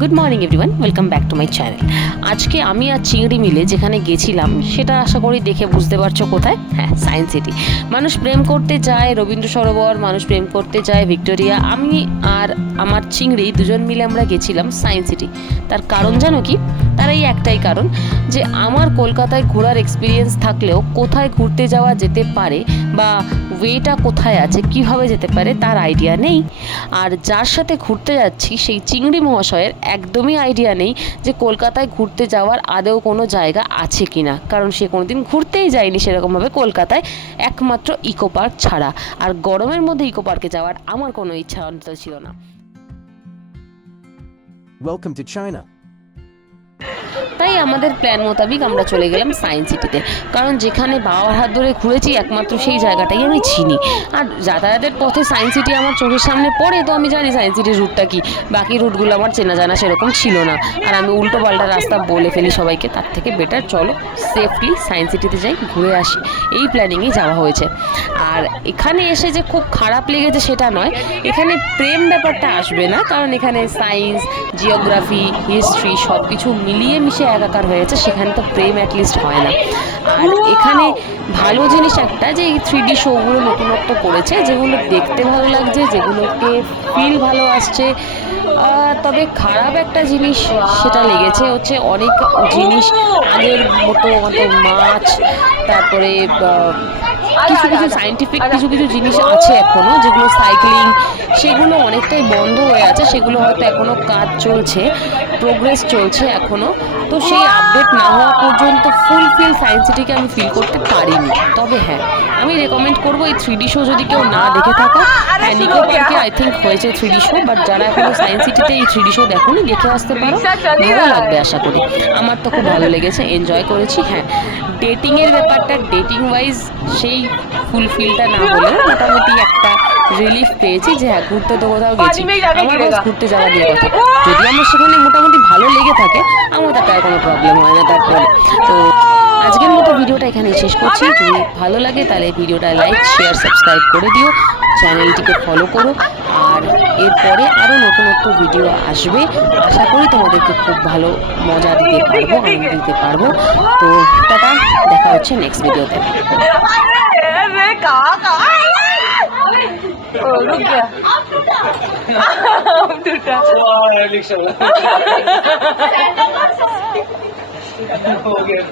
Good morning everyone, welcome back to my channel. আজকে আমি আর চিংড়ি মিলে যেখানে গেছিলাম সেটা আশা করি দেখে বুঝতে পারছো কোথায়। হ্যাঁ, সায়েন্স সিটি। মানুষ প্রেম করতে যায় রবীন্দ্র সরোবর, মানুষ প্রেম করতে যায় ভিক্টোরিয়া। আমি আর আমার চিংড়ি দুজন মিলে আমরা গেছিলাম সায়েন্স সিটি। তার কারণ জানো কি? তার এই একটাই কারণ যে আমার কলকাতায় ঘোরার এক্সপিরিয়েন্স থাকলেও কোথায় ঘুরতে যাওয়া যেতে পারে বা ওয়েটা কোথায় আছে, কিভাবে যেতে পারে তার আইডিয়া নেই। আর যার সাথে ঘুরতে যাচ্ছি সেই চিংড়ি মহাশয়ের একদমই আইডিয়া নেই যে কলকাতায় ঘুরতে যাওয়ার আদৌ কোনো জায়গা আছে কিনা, কারণ সে কোনোদিন ঘুরতেই যায়নি সেরকমভাবে কলকাতায়, একমাত্র ইকো পার্ক ছাড়া। আর গরমের মধ্যে ইকো পার্কে যাওয়ার আমার কোনো ইচ্ছা অন্তত ছিল না। Welcome to China. তাই আমাদের প্ল্যান মোতাবিক আমরা চলে গেলাম সায়েন্স সিটিতে, কারণ যেখানে বাবার হাত ধরে ঘুরেছি একমাত্র সেই জায়গাটাই আমি চিনি। আর যাতায়াতের পথে সায়েন্স সিটি আমার চোখের সামনে পড়ে, তো আমি জানি সায়েন্স সিটির রুটটা কি। বাকি রুটগুলো আমার চেনা জানা সেরকম ছিল না, আর আমি উল্টো পাল্টা রাস্তা বলে ফেলি সবাইকে। তার থেকে বেটার চলো সেফলি সায়েন্স সিটিতে যাই, ঘুরে আসি, এই প্ল্যানিংয়ে যাওয়া হয়েছে। আর এখানে এসে যে খুব খারাপ লেগেছে সেটা নয়, এখানে প্রেম ব্যাপারটা আসবে না, কারণ এখানে সায়েন্স, জিওগ্রাফি, হিস্ট্রি সব কিছু মিলিয়ে মিশে একাকার হয়েছে, সেখানে তো প্রেম অ্যাটলিস্ট হয় না। আর এখানে ভালো জিনিস একটা যে এই 3D শোগুলো নতুনত্ব করেছে, যেগুলো দেখতে ভালো লাগছে, যেগুলোকে ফিল ভালো আসছে। তবে খারাপ একটা জিনিস সেটা লেগেছে হচ্ছে অনেক জিনিস আগের মতো মাছ, তারপরে কিছু কিছু সায়েন্টিফিক কিছু কিছু জিনিস আছে এখনও, যেগুলো সাইক্লিং, সেগুলো অনেকটাই বন্ধ হয়ে আছে। সেগুলো হয়তো এখনও কাজ চলছে, প্রোগ্রেস চলছে এখনও। তো সেই আপডেট না হওয়া পর্যন্ত ফুলফিল সায়েন্স সিটিকে আমি ফিল করতে পারিনি। তবে হ্যাঁ, আমি রেকমেন্ড করবো এই 3D শো যদি কেউ না দেখে থাকো। হ্যাঁ, নিকো পার্কে আই থিঙ্ক হয়েছে 3D শো, বাট যারা এখনো সায়েন্স সিটিতে এই 3D শো দেখোনি, দেখে আসতে পারো, ভালো লাগবে আশা করি। আমার তো খুব ভালো লেগেছে, এনজয় করেছি। হ্যাঁ, ডেটিংয়ের ব্যাপারটা, ডেটিং ওয়াইজ সেই ফুলফিলটা না হলেও মোটামুটি একটা রিলিফ পেয়েছি যে হ্যাঁ, ঘুরতে তো কোথাও গেছি। আমার বাস ঘুরতে যাওয়া নিয়ে কথা, যদি আমার সেখানে মোটামুটি ভালো লেগে থাকে আমার তার কোনো প্রবলেম হয় না তারপরে। তো আজকের মতো ভিডিওটা এখানে শেষ করছি। যদি ভালো লাগে তাহলে ভিডিওটা লাইক, শেয়ার, সাবস্ক্রাইব করে দিও, চ্যানেলটিকে ফলো করো। আর এরপরে আরও নতুনত্ব ভিডিও আসবে, আশা করি তোমাদেরকে খুব ভালো মজা দিতে পারবো, আনন্দ দিতে পারবো। তো টাটা, দেখা হচ্ছে নেক্সট ভিডিওতে। रुक गया टूटा हो गया